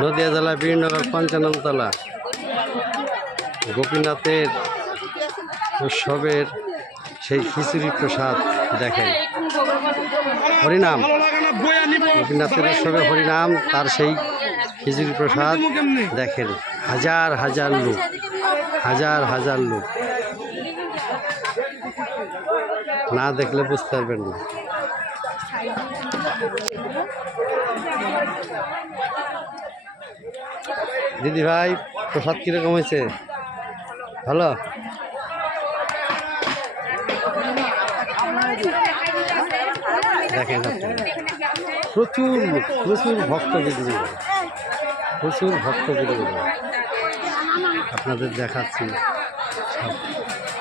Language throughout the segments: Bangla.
নদিয়া জেলা বীরনগর পঞ্চাননতলা গোপীনাথের উৎসবের সেই খিচুড়ি প্রসাদ দেখেন। হরিনাম। গোপীনাথের উৎসবে হরিনাম, তার সেই খিচুড়ি প্রসাদ দেখেন। হাজার হাজার লোক, হাজার হাজার লোক। না দেখলে বুঝতে পারবেন না। দিদি ভাই, প্রসাদ কীরকম হয়েছে? ভালো? দেখেন প্রচুর প্রচুর ভক্ত বিদ্রোহ প্রচুর ভক্ত বিদ্রোহ আপনাদের দেখাচ্ছি।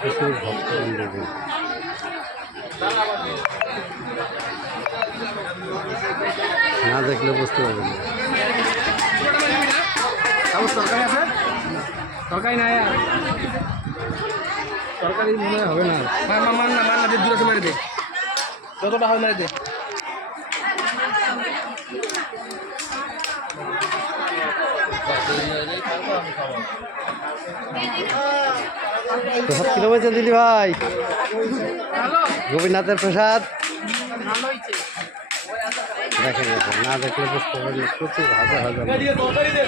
প্রচুর ভক্ত বিদ্রোহ না দেখলে বুঝতে পারবেন না। তরকারি আছে? তরকারি নাই আর। তরকারি মনে হবে না। মার মার মার না মার না দে দূরে মেরে দে। যতটা হয় মেরে দে। প্রসাদ হয়েছে দিদি ভাই? গোপীনাথের প্রসাদ? দেখেন দেখেন না দেখলে বুঝতে না। প্রচুর হাজার হাজার তরকারি দে